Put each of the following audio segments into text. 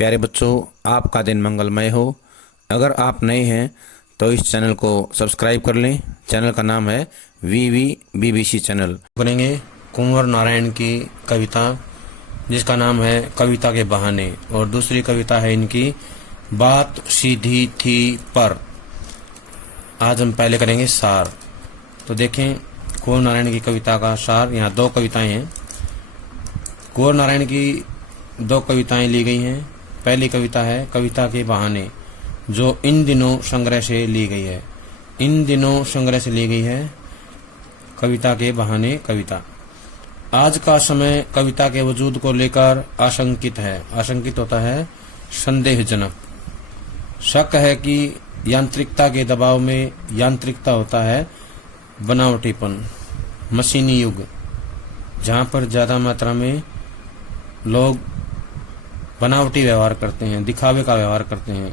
प्यारे बच्चों, आपका दिन मंगलमय हो। अगर आप नए हैं तो इस चैनल को सब्सक्राइब कर लें। चैनल का नाम है VVBBC चैनल। करेंगे कुंवर नारायण की कविता जिसका नाम है कविता के बहाने, और दूसरी कविता है इनकी बात सीधी थी पर। आज हम पहले करेंगे सार। तो देखें कुंवर नारायण की कविता का सार। यहाँ दो कविताएं हैं। कुंवर नारायण की दो कविताएं ली गई हैं। पहली कविता है कविता के बहाने, जो इन दिनों संग्रह से ली गई है। इन दिनों संग्रह से ली गई है कविता के बहाने कविता। आज का समय कविता के वजूद को लेकर आशंकित है। आशंकित होता है संदेहजनक। शक है कि यांत्रिकता के दबाव में यांत्रिकता होता है बनावटीपन। मशीनी युग, जहाँ पर ज्यादा मात्रा में लोग बनावटी व्यवहार करते हैं, दिखावे का व्यवहार करते हैं।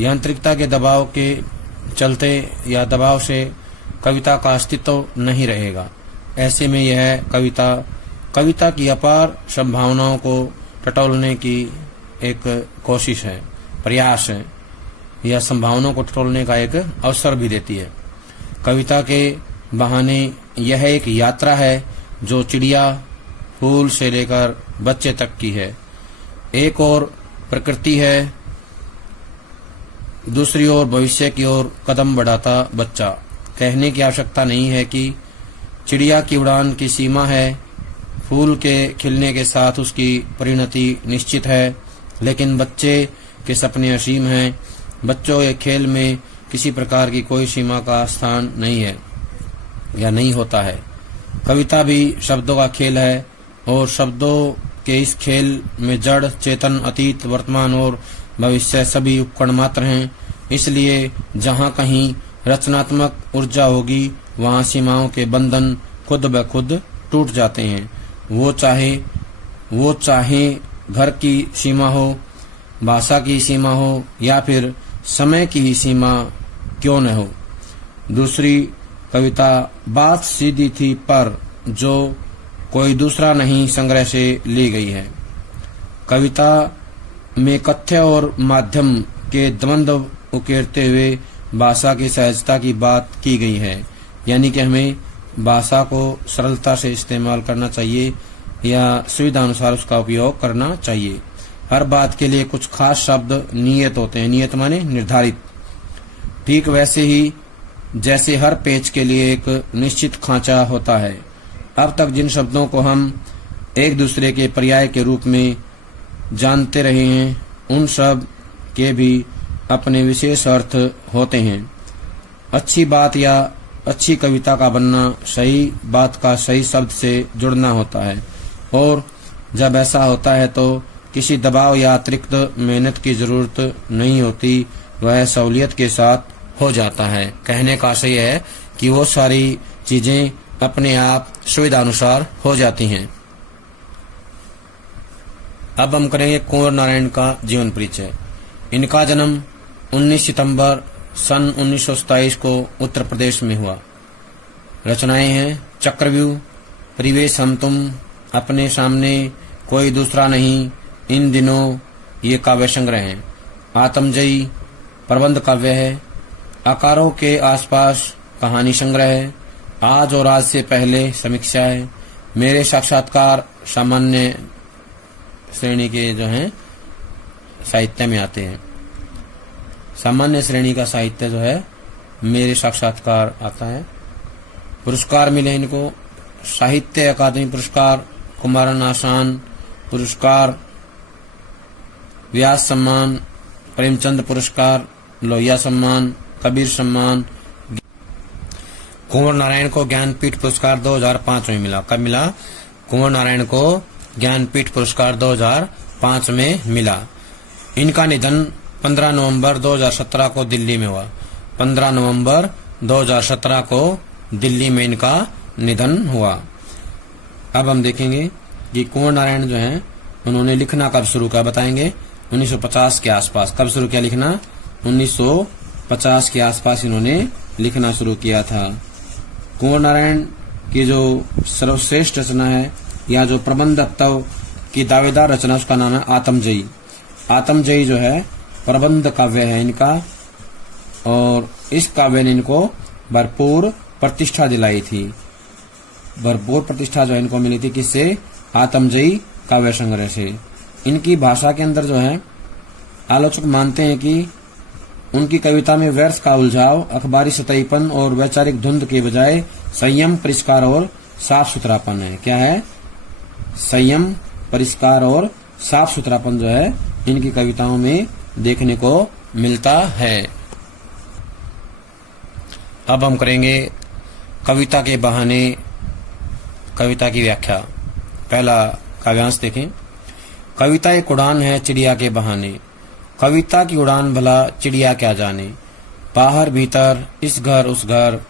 यांत्रिकता के दबाव के चलते या दबाव से कविता का अस्तित्व नहीं रहेगा। ऐसे में यह कविता की अपार संभावनाओं को टटोलने की एक कोशिश है, प्रयास है। यह संभावनाओं को टटोलने का एक अवसर भी देती है। कविता के बहाने यह एक यात्रा है जो चिड़िया फूल से लेकर बच्चे तक की है। एक और प्रकृति है, दूसरी ओर भविष्य की ओर कदम बढ़ाता बच्चा। कहने की आवश्यकता नहीं है कि चिड़िया की उड़ान की सीमा है, फूल के खिलने के साथ उसकी परिणति निश्चित है, लेकिन बच्चे के सपने असीम हैं। बच्चों के खेल में किसी प्रकार की कोई सीमा का स्थान नहीं है या नहीं होता है। कविता भी शब्दों का खेल है, और शब्दों के इस खेल में जड़, चेतन, अतीत, वर्तमान और भविष्य सभी उपकरण मात्र हैं। इसलिए जहाँ कहीं रचनात्मक ऊर्जा होगी, वहाँ सीमाओं के बंधन खुद ब खुद टूट जाते हैं। वो चाहे घर की सीमा हो, भाषा की सीमा हो, या फिर समय की ही सीमा क्यों न हो। दूसरी कविता बात सीधी थी पर, जो कोई दूसरा नहीं संग्रह से ली गई है। कविता में कथ्य और माध्यम के द्वंद्व उकेरते हुए भाषा की सहजता की बात की गई है। यानी कि हमें भाषा को सरलता से इस्तेमाल करना चाहिए या सुविधा अनुसार उसका उपयोग करना चाहिए। हर बात के लिए कुछ खास शब्द नियत होते हैं। नियत माने निर्धारित। ठीक वैसे ही जैसे हर पेच के लिए एक निश्चित खांचा होता है। अब तक जिन शब्दों को हम एक दूसरे के पर्याय के रूप में जानते रहे हैं, उन सब के भी अपने विशेष अर्थ होते हैं। अच्छी बात या अच्छी कविता का बनना सही बात का सही शब्द से जुड़ना होता है, और जब ऐसा होता है तो किसी दबाव या अतिरिक्त मेहनत की जरूरत नहीं होती, वह सहूलियत के साथ हो जाता है। कहने का आशय है कि वो सारी चीजें अपने आप सुविधा अनुसार हो जाती हैं। अब हम करेंगे कुंवर नारायण का जीवन परिचय। इनका जन्म 19 सितंबर सन 1927 को उत्तर प्रदेश में हुआ। रचनाएं हैं चक्रव्यूह, परिवेश हम तुम, अपने सामने, कोई दूसरा नहीं, इन दिनों, ये काव्य संग्रह हैं। आत्मजयी प्रबंध काव्य है। आकारों के आसपास कहानी संग्रह है। आज और आज से पहले समीक्षा है। मेरे साक्षात्कार सामान्य श्रेणी के जो हैं साहित्य में आते हैं। सामान्य श्रेणी का साहित्य जो है मेरे साक्षात्कार आता है। पुरस्कार मिले इनको साहित्य अकादमी पुरस्कार, कुमारन आसान पुरस्कार, व्यास सम्मान, प्रेमचंद पुरस्कार, लोहिया सम्मान, कबीर सम्मान। कुंवर नारायण को ज्ञानपीठ पुरस्कार 2005 में मिला। कब मिला? कुंवर नारायण को ज्ञानपीठ पुरस्कार 2005 में मिला। इनका निधन 15 नवंबर 2017 को दिल्ली में हुआ। 15 नवंबर 2017 को दिल्ली में इनका निधन हुआ। अब हम देखेंगे कि कुंवर नारायण जो हैं उन्होंने लिखना कब शुरू किया, बताएंगे 1950 के आसपास। कब शुरू किया लिखना? 1950 के आसपास इन्होंने लिखना शुरू किया था। कुंवर नारायण की जो सर्वश्रेष्ठ रचना है या जो प्रबंधत्व की दावेदार रचना, उसका नाम है आत्मजयी। आत्मजयी जो है प्रबंध काव्य है इनका, और इस काव्य ने इनको भरपूर प्रतिष्ठा दिलाई थी। भरपूर प्रतिष्ठा जो है इनको मिली थी किससे? आत्मजयी काव्य संग्रह से। इनकी भाषा के अंदर जो है आलोचक मानते हैं कि उनकी कविता में व्यर्थ का उलझाव, अखबारी सतहीपन और वैचारिक धुंध के बजाय संयम, परिष्कार और साफ सुथरापन है। क्या है? संयम, परिष्कार और साफ सुथरापन जो है इनकी कविताओं में देखने को मिलता है। अब हम करेंगे कविता के बहाने कविता की व्याख्या। पहला काव्यांश देखें। कविता एक उड़ान है चिड़िया के बहाने, कविता की उड़ान भला चिड़िया क्या जाने। बाहर भीतर इस घर उस घर,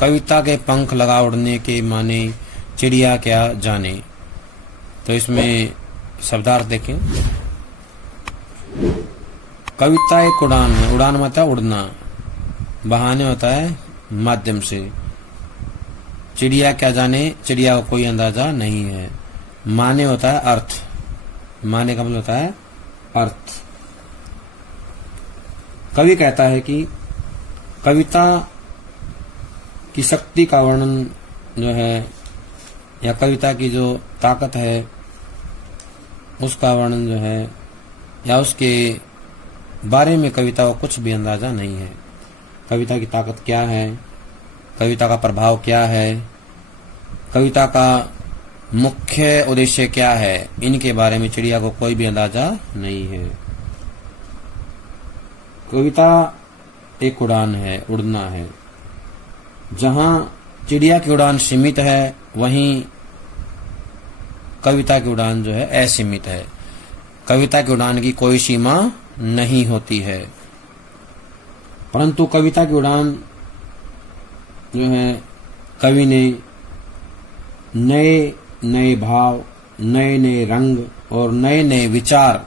कविता के पंख लगा उड़ने के माने, चिड़िया क्या जाने। तो इसमें शब्दार्थ देखें। कविता एक उड़ान है, उड़ान मतलब उड़ना, बहाने होता है माध्यम से। चिड़िया क्या जाने, चिड़िया को कोई अंदाजा नहीं है। माने होता है अर्थ, माने का मतलब होता है अर्थ। कवि कहता है कि कविता की शक्ति का वर्णन जो है, या कविता की जो ताकत है उसका वर्णन जो है, या उसके बारे में कविता को कुछ भी अंदाजा नहीं है। कविता की ताकत क्या है, कविता का प्रभाव क्या है, कविता का मुख्य उद्देश्य क्या है, इनके बारे में चिड़िया को कोई भी अंदाजा नहीं है। कविता एक उड़ान है, उड़ना है। जहां चिड़िया की उड़ान सीमित है, वहीं कविता की उड़ान जो है असीमित है। कविता की उड़ान की कोई सीमा नहीं होती है, परंतु कविता की उड़ान जो है कवि ने नए नए भाव, नए नए रंग और नए नए विचार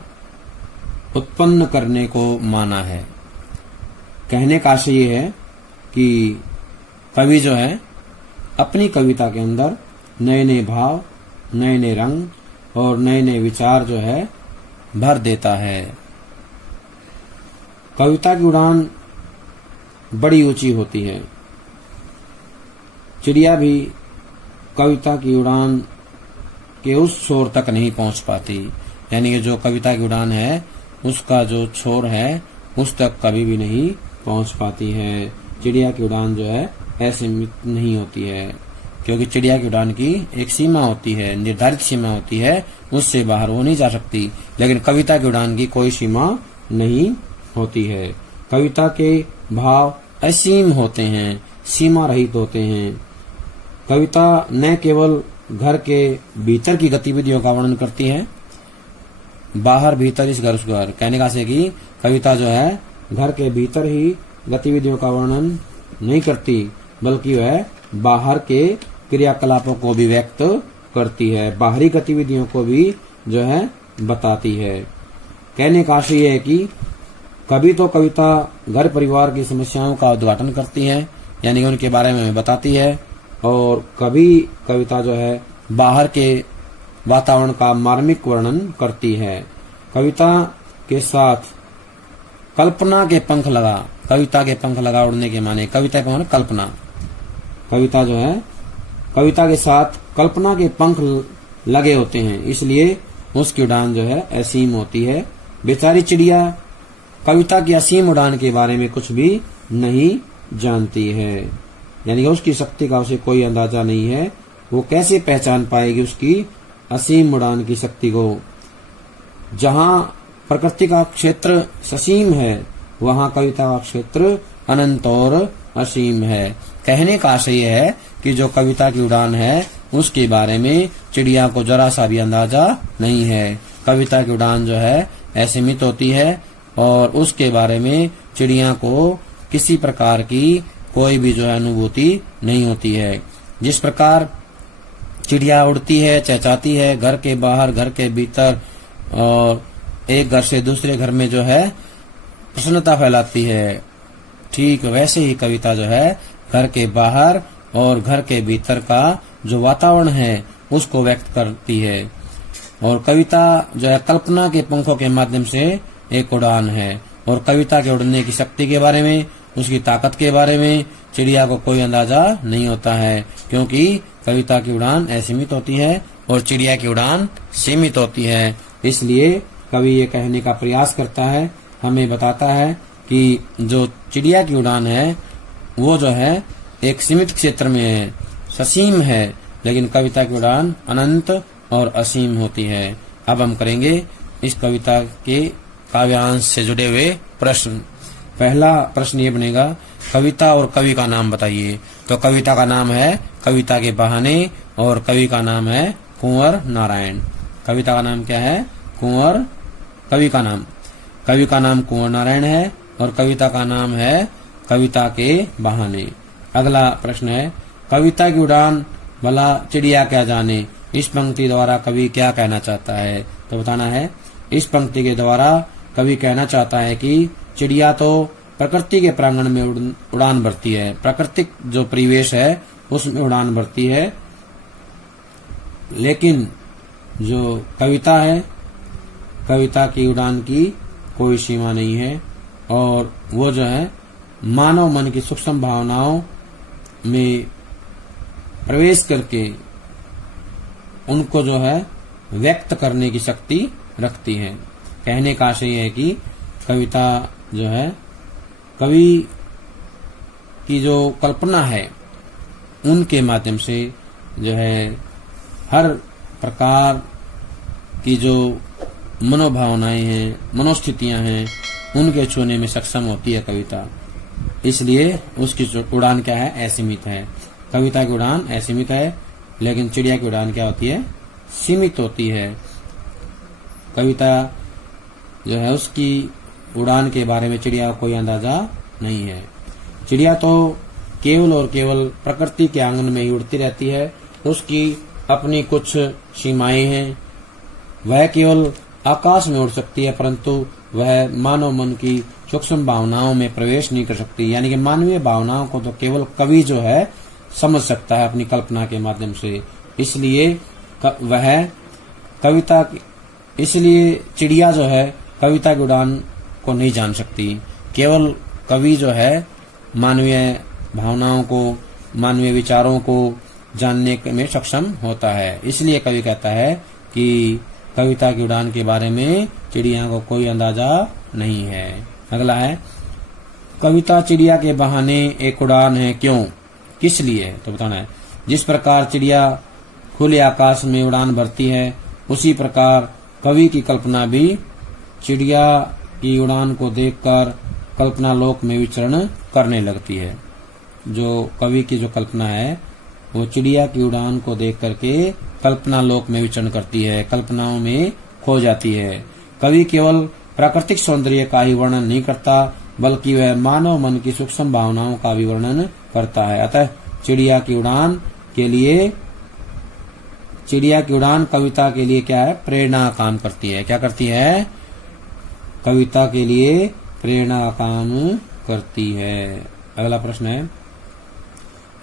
उत्पन्न करने को माना है। कहने का आशय ये है कि कवि जो है अपनी कविता के अंदर नए नए भाव, नए नए रंग और नए नए विचार जो है भर देता है। कविता की उड़ान बड़ी ऊंची होती है। चिड़िया भी कविता की उड़ान के उस छोर तक नहीं पहुंच पाती, यानी कि जो कविता की उड़ान है उसका जो छोर है उस तक कभी भी नहीं पहुंच पाती है। चिड़िया की उड़ान जो है असीमित नहीं होती है, क्योंकि चिड़िया की उड़ान की एक सीमा होती है, निर्धारित सीमा होती है, उससे बाहर वो नहीं जा सकती। लेकिन कविता की उड़ान की कोई सीमा नहीं होती है। कविता के भाव असीम होते हैं, सीमा रहित होते हैं। कविता न केवल घर के भीतर की गतिविधियों का वर्णन करती है, बाहर भीतर इस घर उस घर, कहने का से कि कविता जो है घर के भीतर ही गतिविधियों का वर्णन नहीं करती, बल्कि वह बाहर के क्रियाकलापों को भी व्यक्त करती है, बाहरी गतिविधियों को भी जो है बताती है। कहने का आशय है कि कभी तो कविता घर परिवार की समस्याओं का उद्घाटन करती है, यानी कि उनके बारे में बताती है, और कभी कविता जो है बाहर के वातावरण का मार्मिक वर्णन करती है। कविता के साथ कल्पना के पंख लगा, कविता के पंख लगा उड़ने के माने, कविता के माने कल्पना। कविता जो है कविता के साथ कल्पना के पंख लगे होते हैं, इसलिए उसकी उड़ान जो है असीम होती है। बेचारी चिड़िया कविता की असीम उड़ान के बारे में कुछ भी नहीं जानती है, यानी कि उसकी शक्ति का उसे कोई अंदाजा नहीं है। वो कैसे पहचान पाएगी उसकी असीम उड़ान की शक्ति को। जहां प्रकृति का क्षेत्र ससीम है, वहां कविता का क्षेत्र अनंत और असीम है। कहने का आशय है कि जो कविता की उड़ान है उसके बारे में चिड़िया को जरा सा भी अंदाजा नहीं है। कविता की उड़ान जो है असीमित होती है और उसके बारे में चिड़िया को किसी प्रकार की कोई भी जो है अनुभूति नहीं होती है। जिस प्रकार चिड़िया उड़ती है, चहचहाती है, घर के बाहर घर के भीतर और एक घर से दूसरे घर में जो है प्रसन्नता फैलाती है, ठीक वैसे ही कविता जो है घर के बाहर और घर के भीतर का जो वातावरण है उसको व्यक्त करती है। और कविता जो है कल्पना के पंखों के माध्यम से एक उड़ान है। और कविता के उड़ने की शक्ति के बारे में, उसकी ताकत के बारे में चिड़िया को कोई अंदाजा नहीं होता है, क्योंकि कविता की उड़ान असीमित होती है और चिड़िया की उड़ान सीमित होती है। इसलिए कवि ये कहने का प्रयास करता है, हमें बताता है कि जो चिड़िया की उड़ान है वो जो है एक सीमित क्षेत्र में है, ससीम है, लेकिन कविता की उड़ान अनंत और असीम होती है। अब हम करेंगे इस कविता के काव्यांश से जुड़े हुए प्रश्न। पहला प्रश्न ये बनेगा, कविता और कवि का नाम बताइए। तो कविता का नाम है कविता के बहाने और कवि का नाम है कुंवर नारायण। कविता का नाम क्या है? कुंवर। कवि का नाम कुंवर नारायण है और कविता का नाम है कविता के बहाने। अगला प्रश्न है, कविता की उड़ान भला चिड़िया क्या जाने। इस पंक्ति द्वारा कवि क्या कहना चाहता है? तो बताना है, इस पंक्ति के द्वारा कवि कहना चाहता है कि चिड़िया तो प्रकृति के प्रांगण में उड़ान भरती है, प्राकृतिक जो परिवेश है उसमें उड़ान भरती है, लेकिन जो कविता है, कविता की उड़ान की कोई सीमा नहीं है और वो जो है मानव मन की सूक्ष्म भावनाओं में प्रवेश करके उनको जो है व्यक्त करने की शक्ति रखती है। कहने का आशय है कि कविता जो है कवि की जो कल्पना है उनके माध्यम से जो है हर प्रकार की जो मनोभावनाएं हैं, मनोस्थितियां हैं, उनके छूने में सक्षम होती है कविता। इसलिए उसकी उड़ान क्या है? असीमित है। कविता की उड़ान असीमित है, लेकिन चिड़िया की उड़ान क्या होती है? सीमित होती है। कविता जो है उसकी उड़ान के बारे में चिड़िया को कोई अंदाजा नहीं है। चिड़िया तो केवल और केवल प्रकृति के आंगन में ही उड़ती रहती है, उसकी अपनी कुछ सीमाएं हैं। वह केवल आकाश में उड़ सकती है, परंतु वह मानव मन की सूक्ष्म भावनाओं में प्रवेश नहीं कर सकती। यानी कि मानवीय भावनाओं को तो केवल कवि जो है समझ सकता है अपनी कल्पना के माध्यम से। इसलिए वह कविता, इसलिए चिड़िया जो है कविता की उड़ान को नहीं जान सकती। केवल कवि जो है मानवीय भावनाओं को, मानवीय विचारों को जानने में सक्षम होता है। इसलिए कवि कहता है कि कविता की उड़ान के बारे में चिड़िया को कोई अंदाजा नहीं है। अगला है, कविता चिड़िया के बहाने एक उड़ान है, क्यों, किस लिए? तो बताना है, जिस प्रकार चिड़िया खुले आकाश में उड़ान भरती है, उसी प्रकार कवि की कल्पना भी चिड़िया की उड़ान को देखकर कल्पना लोक में विचरण करने लगती है। जो कवि की जो कल्पना है वो चिड़िया की उड़ान को देख करके कल्पना लोक में विचरण करती है, कल्पनाओं में खो जाती है। कवि केवल प्राकृतिक सौंदर्य का ही वर्णन नहीं करता, बल्कि वह मानव मन की सूक्ष्म भावनाओं का भी वर्णन करता है। अतः चिड़िया की उड़ान कविता के लिए क्या है? प्रेरणा काम करती है। क्या करती है? कविता के लिए प्रेरणा काम करती है। अगला प्रश्न है,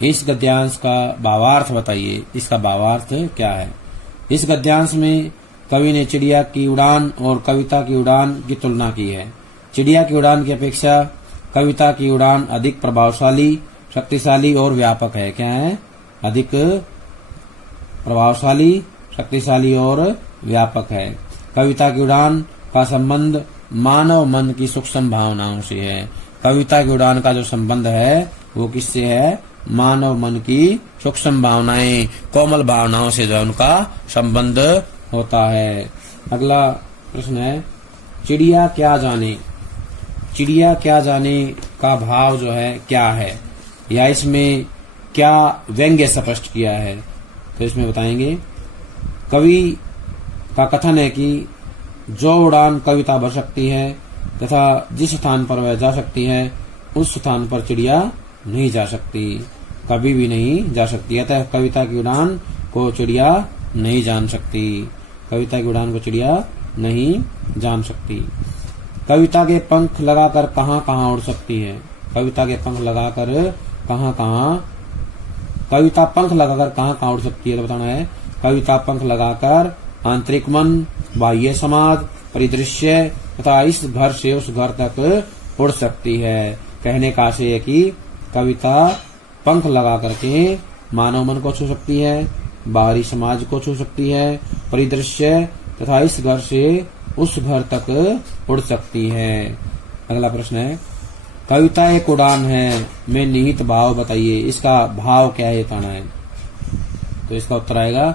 इस गद्यांश का भावार्थ बताइए। इसका भावार्थ क्या है? इस गद्यांश में कवि ने चिड़िया की उड़ान और कविता की उड़ान की तुलना की है। चिड़िया की उड़ान की अपेक्षा कविता की उड़ान अधिक प्रभावशाली, शक्तिशाली और व्यापक है। क्या है? अधिक प्रभावशाली, शक्तिशाली और व्यापक है। कविता की उड़ान का संबंध मानव मन की सूक्ष्म भावनाओं से है। कविता की उड़ान का जो संबंध है वो किससे है? मानव मन की सूक्ष्म भावनाएं, कोमल भावनाओं से जो है उनका संबंध होता है। अगला प्रश्न है, चिड़िया क्या जाने। चिड़िया क्या जाने का भाव जो है क्या है, या इसमें क्या व्यंग्य स्पष्ट किया है? तो इसमें बताएंगे, कवि का कथन है कि जो उड़ान कविता भर सकती है तथा जिस स्थान पर वह जा सकती है उस स्थान पर चिड़िया नहीं जा सकती, कभी भी नहीं जा सकती। अतः कविता की उड़ान को चिड़िया नहीं जान सकती। कविता की उड़ान को चिड़िया नहीं जान सकती। कविता के पंख लगाकर कहाँ उड़ सकती है? कविता के पंख लगाकर कविता पंख लगाकर कहाँ उड़ सकती है? तो बताना है, कविता पंख लगाकर आंतरिक मन, बाह्य समाज, परिदृश्य तथा इस घर से उस घर तक उड़ सकती है। कहने का आशय है कि कविता पंख लगा करके मानव मन को छू सकती है, बाहरी समाज को छू सकती है, परिदृश्य तथा इस घर से उस घर तक उड़ सकती है। अगला प्रश्न है, कविता एक उड़ान है, में निहित भाव बताइए, इसका भाव क्या है, बताना है। तो इसका उत्तर आएगा,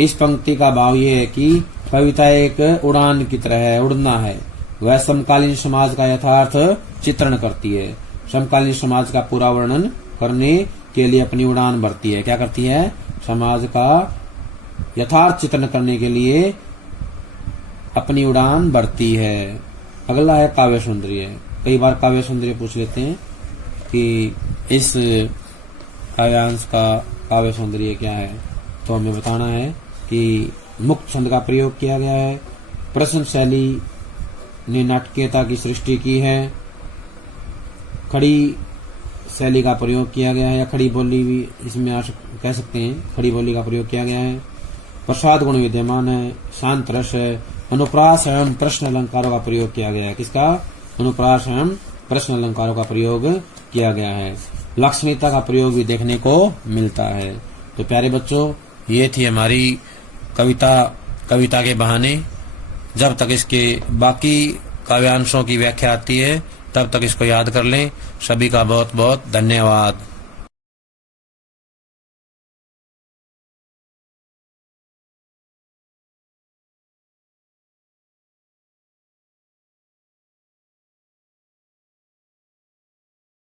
इस पंक्ति का भाव ये है कि कविता एक उड़ान की तरह है, उड़ना है। वह समकालीन समाज का यथार्थ चित्रण करती है, समकालीन समाज का पूरा वर्णन करने के लिए अपनी उड़ान भरती है। क्या करती है? समाज का यथार्थ चित्रण करने के लिए अपनी उड़ान भरती है। अगला है काव्य सौंदर्य। कई बार काव्य सौंदर्य पूछ लेते हैं कि इस काव्यांश का काव्य सौंदर्य क्या है, तो हमें बताना है कि मुक्त छंद का प्रयोग किया गया है, प्रश्न शैली ने नाटकीयता की सृष्टि की है, खड़ी शैली का प्रयोग किया गया है, या खड़ी बोली भी इसमें कह सकते हैं, खड़ी बोली का प्रयोग किया गया है, प्रसाद गुण विद्यमान है, शांत रस है, अनुप्रास एवं प्रश्न अलंकारों का प्रयोग किया गया है। किसका? अनुप्रास एवं प्रश्न अलंकारों का प्रयोग किया गया है। लक्षणीयता का प्रयोग भी देखने को मिलता है। तो प्यारे बच्चों, ये थी हमारी कविता के बहाने। जब तक इसके बाकी काव्यांशों की व्याख्या आती है तब तक इसको याद कर लें। सभी का बहुत बहुत धन्यवाद।